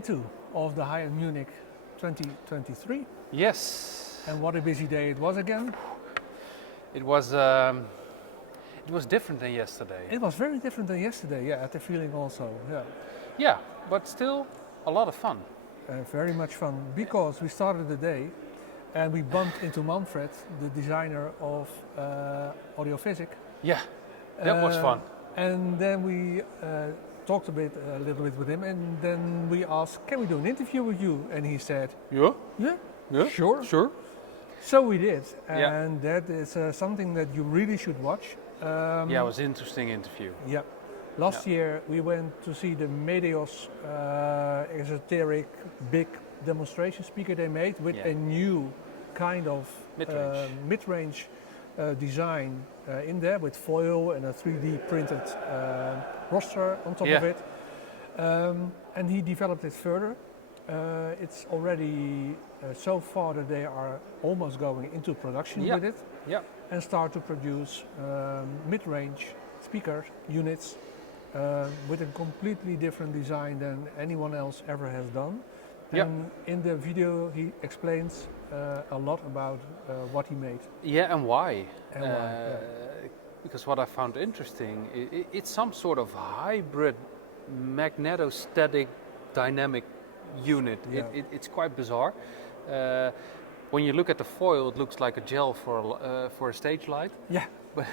day 2 of the High End Munich 2023. Yes. And what a busy day it was again. It was different than yesterday. It was very different than yesterday, yeah, at the feeling also, yeah. Yeah, but still a lot of fun. Very much fun, because we started the day and we bumped into Manfred, the designer of Physic. Yeah, that was fun. And then we talked a little bit with him, and then we asked, can we do an interview with you? And he said, yeah, sure. So we did, and that is something that you really should watch. Yeah, it was an interesting interview. Yeah. Last year we went to see the Medeos esoteric big demonstration speaker they made with a new kind of mid-range design in there with foil and a 3D printed roster on top of it. And he developed it further. It's already so far that they are almost going into production with it and start to produce mid-range speaker units with a completely different design than anyone else ever has done. And in the video he explains a lot about what he made. Yeah, and why. Because what I found interesting, it's some sort of hybrid magnetostatic dynamic unit. It's quite bizarre. When you look at the foil, it looks like a gel for a stage light. Yeah. But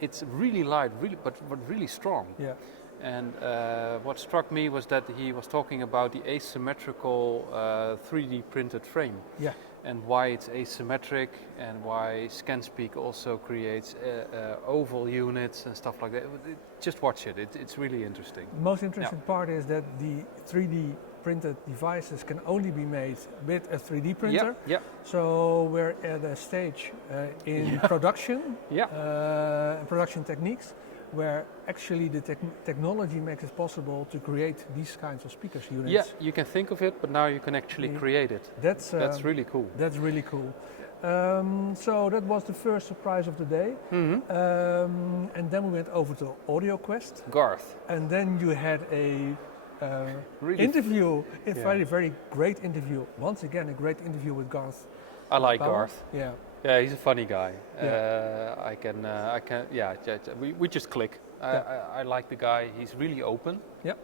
it's really light, but really strong. Yeah. And what struck me was that he was talking about the asymmetrical 3D printed frame. Yeah. And why it's asymmetric, and why ScanSpeak also creates oval units and stuff like that. Just watch it, it's really interesting. The most interesting part is that the 3D printed devices can only be made with a 3D printer. So we're at a stage in production, production techniques, where actually the technology makes it possible to create these kinds of speakers units. Yeah, you can think of it, but now you can actually create it. That's really cool. That's really cool. So that was the first surprise of the day. And then we went over to AudioQuest. Garth. And then you had a interview, a very great interview. Once again, a great interview with Garth. I like Garth. Yeah, he's a funny guy. We just click. I like the guy. He's really open. Yeah.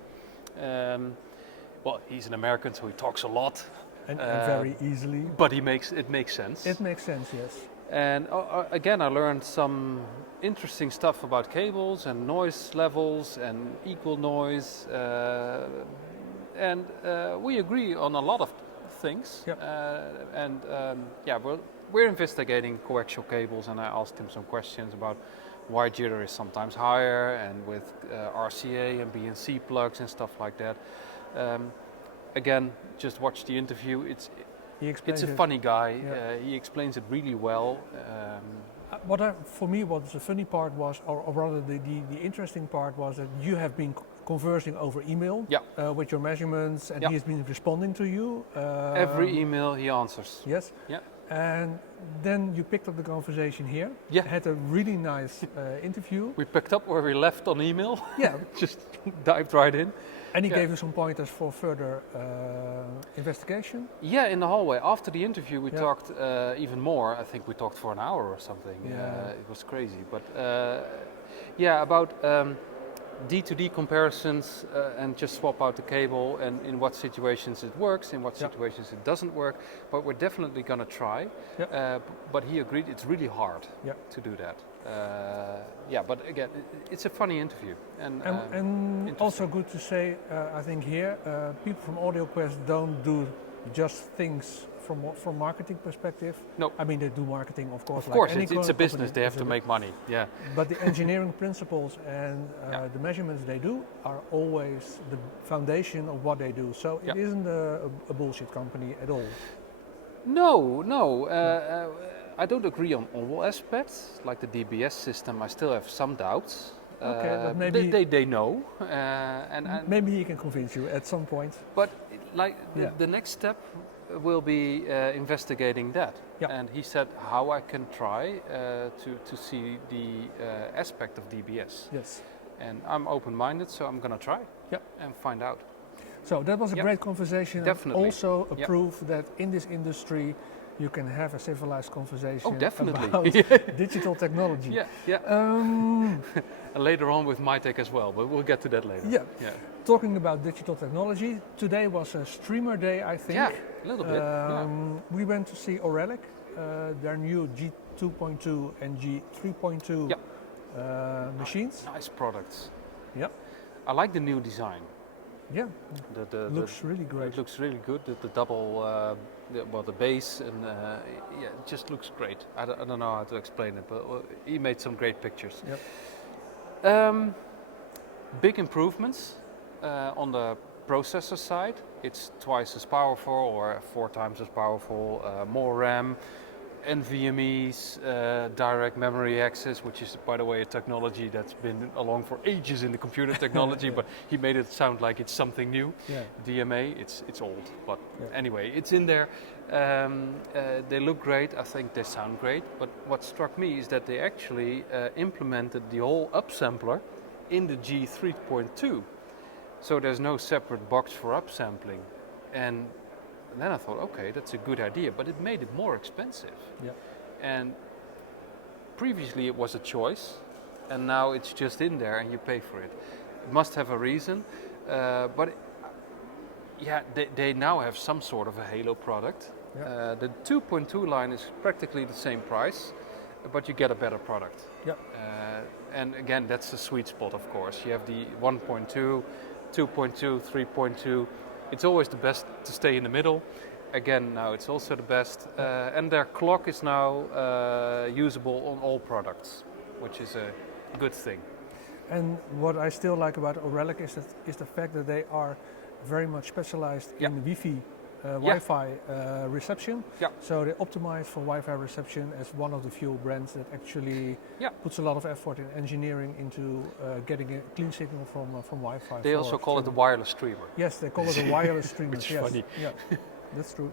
Well, he's an American, so he talks a lot. And very easily. But it makes sense. It makes sense, yes. And again, I learned some interesting stuff about cables and noise levels and equal noise. And we agree on a lot of things. We're investigating coaxial cables, and I asked him some questions about why jitter is sometimes higher, and with RCA and BNC plugs and stuff like that. Again, just watch the interview. It's a funny guy. He explains it really well. For me, what was the funny part was, or rather the interesting part was that you have been conversing over email with your measurements, and he has been responding to you. Every email he answers. Yes. Yeah. And then you picked up the conversation here. Yeah. Had a really nice interview. We picked up where we left on email. Yeah. Just dived right in. And he gave you some pointers for further investigation? Yeah, in the hallway. After the interview we talked even more. I think we talked for an hour or something. Yeah. It was crazy. But about D2D comparisons and just swap out the cable, and in what situations it works, in what situations it doesn't work. But we're definitely going to try. But he agreed it's really hard to do that. But again, it's a funny interview. And also good to say, I think here, people from AudioQuest don't do just things from marketing perspective. No. I mean, they do marketing, of course. Of course, it's a business, they have to make money. Yeah. But the engineering principles and the measurements they do are always the foundation of what they do. So it isn't a bullshit company at all. No. I don't agree on all aspects. Like the DBS system, I still have some doubts. But maybe they know, and maybe he can convince you at some point. But the next step will be investigating that. And he said how I can try to see the aspect of DBS. Yes. And I'm open-minded, so I'm going to try and find out. So that was a great conversation. Definitely. And also a proof that in this industry you can have a civilized conversation about digital technology. And later on with Mytek as well, but we'll get to that later. Talking about digital technology, today was a streamer day, I think. Yeah, a little bit. We went to see Aurelic, their new G2.2 and G3.2 machines. Nice products. Yeah. I like the new design. Yeah, looks really great. It looks really good. The double, the bass, and it just looks great. I don't know how to explain it, but he made some great pictures. Yep. Big improvements on the processor side. It's twice as powerful or 4 times as powerful, more RAM, NVMe's, direct memory access, which is, by the way, a technology that's been along for ages in the computer technology, but he made it sound like it's something new. DMA, it's old, but anyway, it's in there. They look great, I think they sound great, but what struck me is that they actually implemented the whole upsampler in the G3.2. So there's no separate box for upsampling. And then I thought, okay, that's a good idea, but it made it more expensive. And previously it was a choice, and now it's just in there and you pay for it. It must have a reason, but they now have some sort of a Halo product. The 2.2 line is practically the same price, but you get a better product. And again, that's the sweet spot, of course. You have the 1.2, 2.2, 3.2. It's always the best to stay in the middle. Again, now it's also the best. And their clock is now usable on all products, which is a good thing. And what I still like about Aurelic is the fact that they are very much specialized in Wi-Fi. Wi-Fi reception. So they optimize for Wi-Fi reception as one of the few brands that actually puts a lot of effort in engineering into getting a clean signal from Wi-Fi. They also call it a wireless streamer. Yes, they call it a wireless streamer. Which is funny. Yeah, that's true.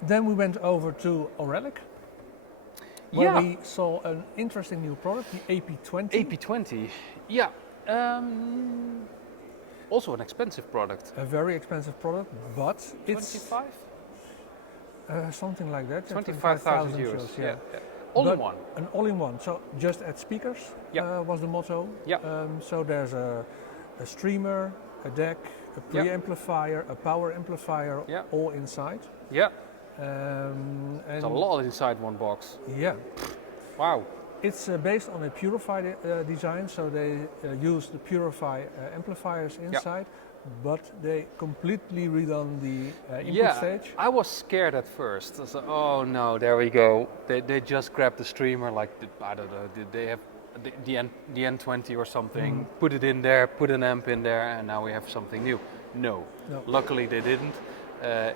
Then we went over to Aurelic, where we saw an interesting new product, the AP20. AP20, also an expensive product. A very expensive product, but it's 25? Something like that. 25,000 euros. All-in-one. An all-in-one. So just add speakers was the motto. So there's a streamer, a deck, a preamplifier, a power amplifier, all inside. And it's a lot inside one box. Wow. It's based on a Purify design, so they use the Purify amplifiers inside, but they completely redone the input stage. I was scared at first. I said, oh no, there we go. They just grabbed the streamer, like, I don't know, they have the N20 or something, put it in there, put an amp in there, and now we have something new. No. Luckily they didn't.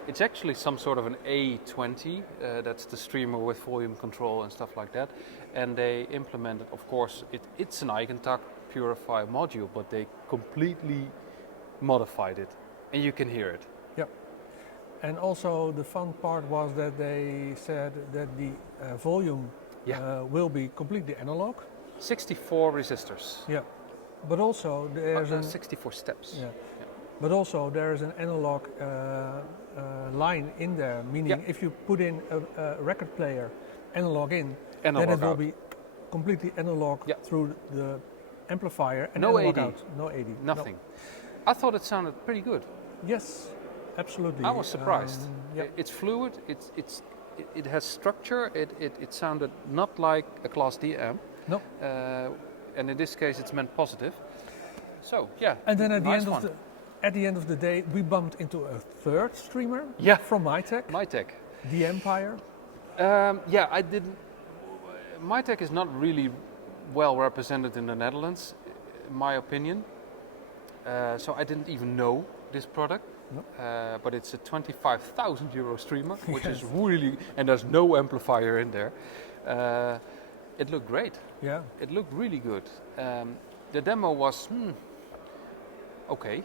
It's actually some sort of an A20, that's the streamer with volume control and stuff like that. And they implemented, of course, it's an Eigentakt Purify module, but they completely modified it, and you can hear it. And also the fun part was that they said that the volume will be completely analog. 64 resistors. But also there's 64 steps. But also there is an analog line in there, meaning if you put in a record player analog in, then it will be completely analog through the amplifier and no analog AD. out. No AD. Nothing. I thought it sounded pretty good. Yes, absolutely. I was surprised. It's fluid. It has structure. It sounded not like a Class D amp. No. And in this case, it's meant positive. So And then at the end of the day, we bumped into a third streamer from Mytek. The Empire. I didn't. Mytek is not really well represented in the Netherlands, in my opinion. So I didn't even know this product. But it's a 25,000 euro streamer, which is really, and there's no amplifier in there. It looked great. It looked really good. The demo was okay.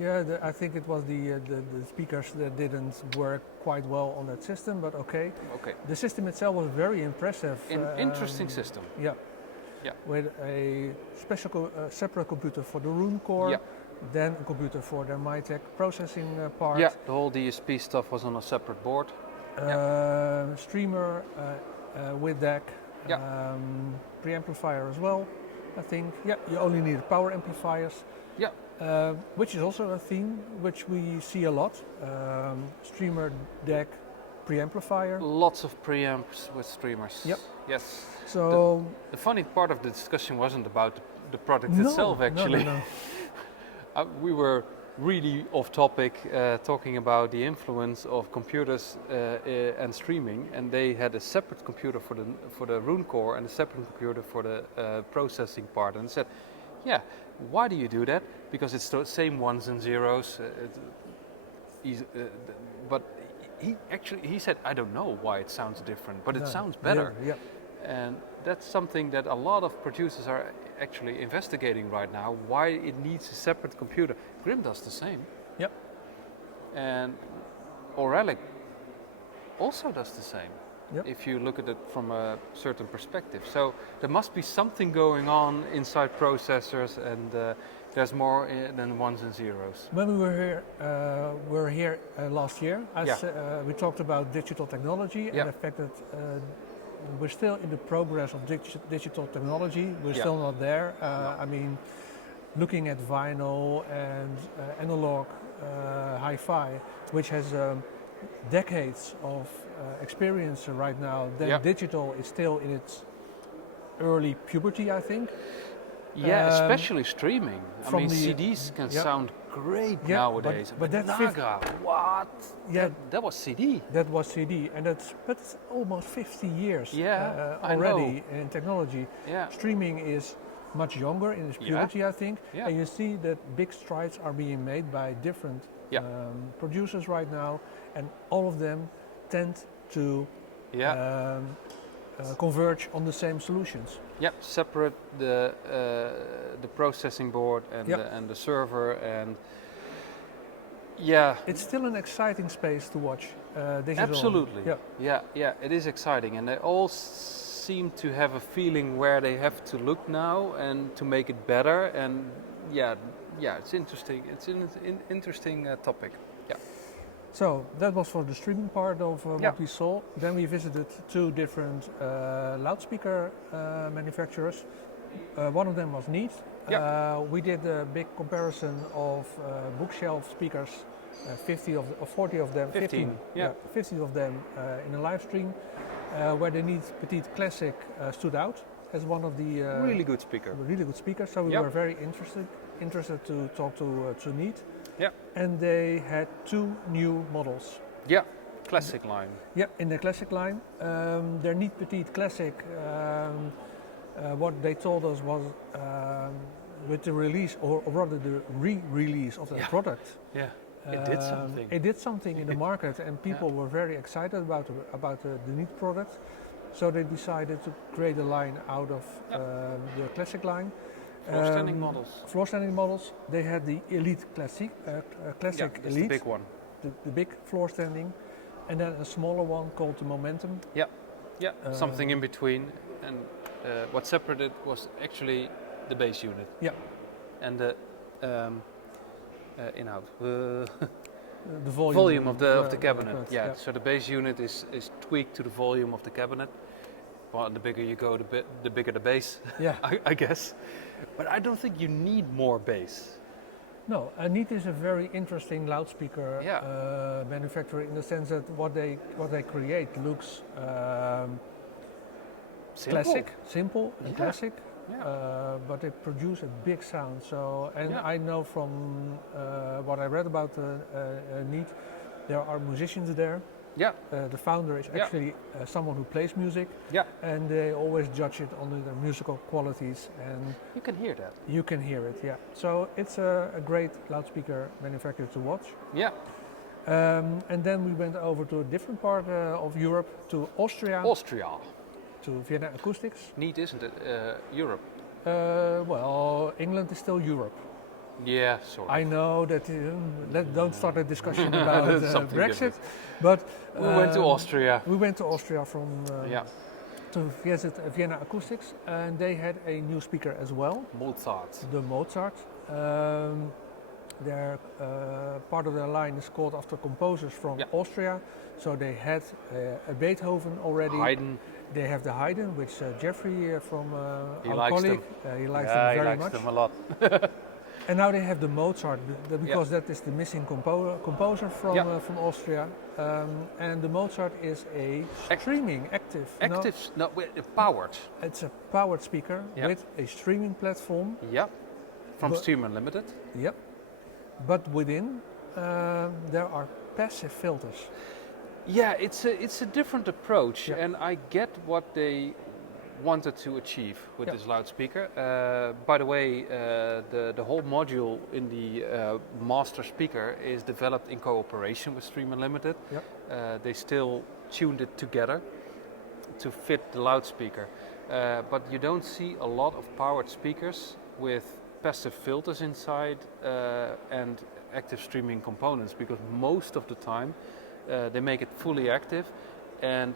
I think it was the speakers that didn't work quite well on that system, but okay. The system itself was very impressive. An interesting system. With a special separate computer for the room core, then a computer for their Mytek processing part. Yeah, the whole DSP stuff was on a separate board. Streamer with DAC, Yeah. preamplifier as well, I think. Yeah, you only need power amplifiers. Yeah. Which is also a theme which we see a lot. Streamer, DAC, preamplifier. Lots of preamps with streamers. Yep. Yes. So the funny part of the discussion wasn't about the product itself, actually. No. We were really off topic, talking about the influence of computers and streaming, and they had a separate computer for the Rune core and a separate computer for the processing part, and said, yeah, why do you do that? Because it's the same ones and zeros. But he said, I don't know why it sounds different, but it sounds better. Yeah. And that's something that a lot of producers are actually investigating right now, why it needs a separate computer. Grimm does the same. Yep. And Aurelic also does the same. Yep. If you look at it from a certain perspective. So there must be something going on inside processors, and there's more than ones and zeros. When we were here last year, we talked about digital technology and the fact that we're still in the progress of digital technology. We're still not there. I mean, looking at vinyl and analog hi-fi, which has decades of experience right now, then digital is still in its early puberty, I think. Yeah, especially streaming. I mean, CDs can sound great nowadays. But that's Niagara, what? Yeah, that was CD. That was CD, and it's almost 50 years already in technology. Yeah. Streaming is much younger in its puberty, I think. Yeah. And you see that big strides are being made by different producers right now, and all of them tend to converge on the same solutions. Yep, separate the processing board and the server, and it's still an exciting space to watch. Absolutely. Yeah, it is exciting, and they all seem to have a feeling where they have to look now and to make it better. And it's interesting. It's an interesting topic. Yeah. So that was for the streaming part of what we saw. Then we visited two different loudspeaker manufacturers. One of them was Neat. We did a big comparison of bookshelf speakers, 40 of them, 50 of them in a live stream, where the Neat Petite Classic stood out as one of the really good speaker. So we were very interested to talk to Neat. Yeah. And they had two new models. Yeah, classic line. Yeah, in the classic line. Their Neat Petite Classic, what they told us was with the release, or rather the re-release of the product. Yeah, it did something. It did something in the market, and people were very excited about the Neat product. So they decided to create a line out of the classic line. Floor standing models. They had the Elite Classic Elite, the big one, the big floor standing, and then a smaller one called the Momentum. Something in between. And what separated was actually the bass unit. Yeah, and the in-out. The volume of the cabinet. So the bass unit is tweaked to the volume of the cabinet. Well, the bigger you go, the bigger the bass. Yeah, I guess. But I don't think you need more bass. No, Neat is a very interesting loudspeaker manufacturer in the sense that what they create looks simple and classic. Yeah. But they produce a big sound. So, and I know from what I read about Neat, there are musicians there. Yeah. The founder is actually someone who plays music. Yeah. And they always judge it on the musical qualities, and you can hear that. You can hear it, yeah. So it's a great loudspeaker manufacturer to watch. Yeah. And then we went over to a different part of Europe, to Austria. To Vienna Acoustics. Neat, isn't it? Europe. Well, England is still Europe. Yeah, sort of. I know that. Don't start a discussion about Brexit, but we went to Austria. We went to Austria to visit Vienna Acoustics, and they had a new speaker as well. Mozart. The Mozart. Their part of their line is called after composers from Austria. So they had a Beethoven already. Haydn. They have the Haydn, which Jeffrey from he our likes colleague, them. he likes them very much. He likes them a lot. And now they have the Mozart, because that is the missing composer from Austria. And the Mozart is a streaming active. Powered. It's a powered speaker with a streaming platform. Yep. From Stream Unlimited. Yep. But within there are passive filters. Yeah, it's a different approach, and I get what they wanted to achieve with this loudspeaker. By the way, the whole module in the master speaker is developed in cooperation with Stream Unlimited. Yep. They still tuned it together to fit the loudspeaker. But you don't see a lot of powered speakers with passive filters inside and active streaming components, because most of the time they make it fully active and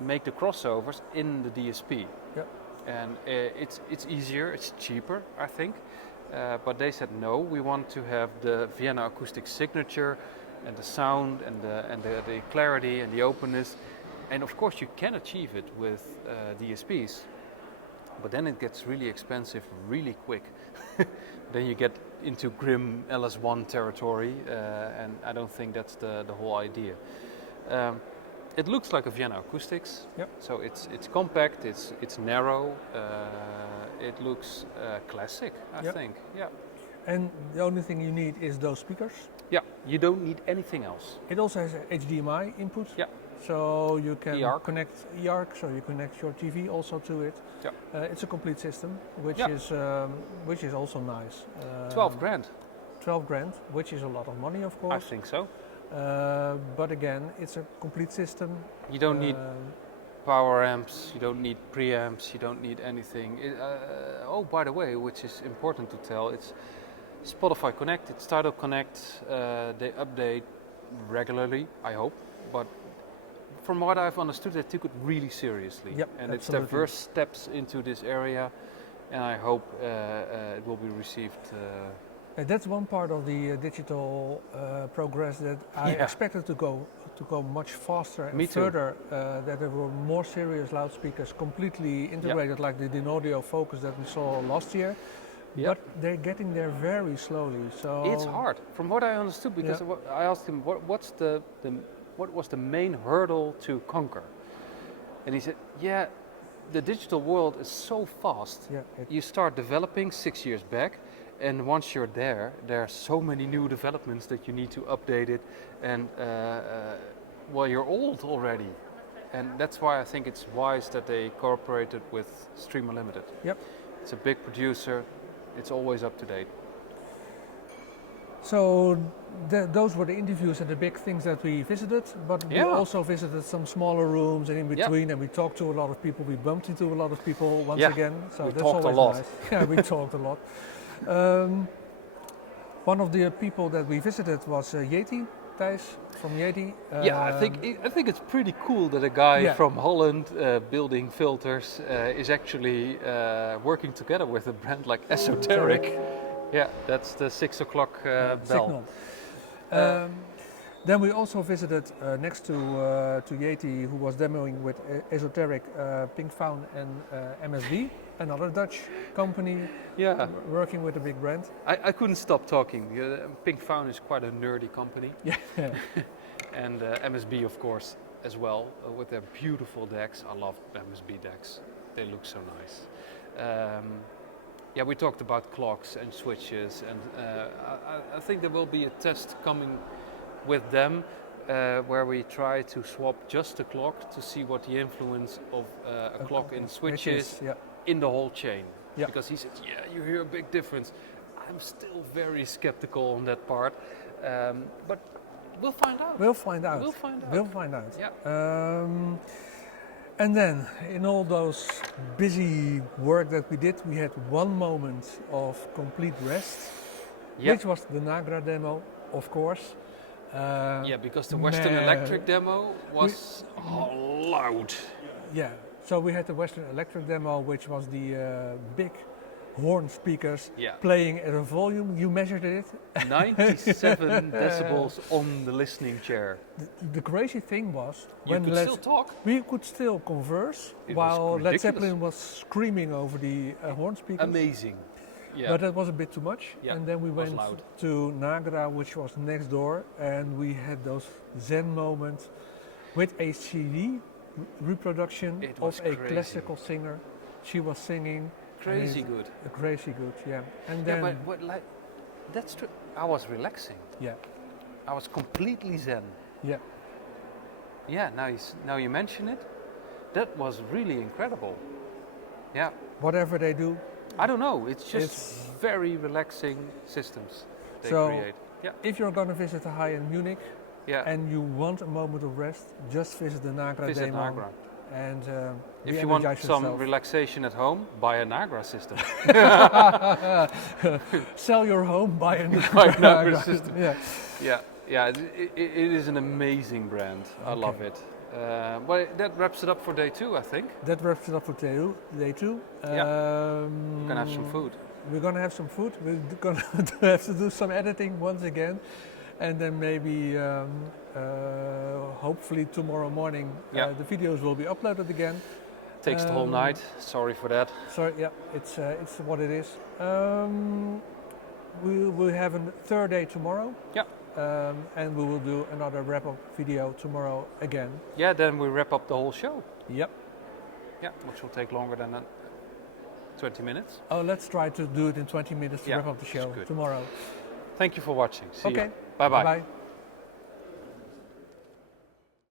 make the crossovers in the DSP. Yep. And it's easier, it's cheaper, I think. But they said no, we want to have the Vienna Acoustics signature and the sound and the clarity and the openness. And of course you can achieve it with DSPs, but then it gets really expensive really quick. Then you get into grim LS1 territory, and I don't think that's the whole idea. It looks like a Vienna Acoustics, so it's compact, it's narrow, it looks classic, I think. Yeah. And the only thing you need is those speakers. Yeah, you don't need anything else. It also has an HDMI input. Yeah. So you can connect eARC, so you connect your TV also to it. Yeah. It's a complete system, which is also nice. 12 grand. 12 grand, which is a lot of money, of course. I think so. But again, it's a complete system. You don't need power amps, you don't need preamps, you don't need anything. Oh, by the way, which is important to tell, it's Spotify Connect, it's Tidal Connect. They update regularly, I hope, but from what I've understood, they took it really seriously. Yep, and absolutely. It's their first steps into this area, and I hope it will be received. That's one part of the digital progress that I expected to go much faster and further. That there were more serious loudspeakers completely integrated, like the Dynaudio Focus that we saw last year. But they're getting there very slowly. So it's hard, from what I understood, because I asked him what was the main hurdle to conquer, and he said, "Yeah, the digital world is so fast. You start developing 6 years back." And once you're there are so many new developments that you need to update it, and well, you're old already, and that's why I think it's wise that they cooperated with Stream Unlimited. Yep, it's a big producer; it's always up to date. So those were the interviews and the big things that we visited, but we also visited some smaller rooms and in between, and we talked to a lot of people. We bumped into a lot of people once again. So we that's talked always a lot. nice. Yeah, we talked a lot. One of the people that we visited was Yeti, Thijs from Yeti. I think it's pretty cool that a guy from Holland building filters is actually working together with a brand like Esoteric. Yeah, that's the 6 o'clock bell. Signal. Then we also visited next to Yeti, who was demoing with Esoteric, Pink Faun and MSD, another Dutch company working with a big brand. I couldn't stop talking. Pink Faun is quite a nerdy company. Yeah. And MSB, of course, as well, with their beautiful decks. I love MSB decks. They look so nice. We talked about clocks and switches, and I think there will be a test coming with them where we try to swap just the clock to see what the influence of a clock in switches in the whole chain. Because he said, you hear a big difference. I'm still very skeptical on that part, but we'll find out. We'll find out. Yeah. And then, in all those busy work that we did, we had one moment of complete rest, which was the Niagara demo, of course. Because the Western Electric demo was loud. Yeah, so we had the Western Electric demo, which was the big horn speakers Yeah. playing at a volume. You measured it. 97 decibels on the listening chair. The crazy thing was You could still talk. we could still converse It while was Led ridiculous. Zeppelin was screaming over the horn speakers. Amazing. Yeah. But that was a bit too much. Yeah, And then we it was went loud. to Niagara, which was next door, and we had those Zen moments with a CD reproduction It of was a crazy. classical singer. She was singing. Crazy and good. Crazy good, yeah. And Yeah, then, but like, that's true. I was relaxing. yeah, I was completely zen. yeah. Yeah, now you mention it, that was really incredible. Yeah, Whatever they do, I don't know, it's just It's- very relaxing systems they So- create. Yeah, if you're going to visit the High End Munich yeah. and you want a moment of rest, just visit the Niagara Visit demo. Niagara. And If you want re-energize some yourself. relaxation at home, buy a Niagara system. Sell your home, buy a Buy a Niagara system. Yeah. Yeah, it is an amazing brand. I love it. Well, that wraps it up for day 2, I think. That wraps it up for day two. Yeah. We're gonna have some food. We're gonna have some food. We're gonna have to do some editing once again, and then maybe, hopefully tomorrow morning, Yeah. the videos will be uploaded again. Takes the whole night. Sorry for that. So yeah, it's what it is. We will have a third day tomorrow. Yeah. And we will do another wrap-up video tomorrow again. Yeah, then we wrap up the whole show. Yep. Yeah, which will take longer than 20 minutes. Oh, let's try to do it in 20 minutes to Yeah, wrap up the show good. tomorrow. Thank you for watching. See you. Okay. Bye bye. Bye.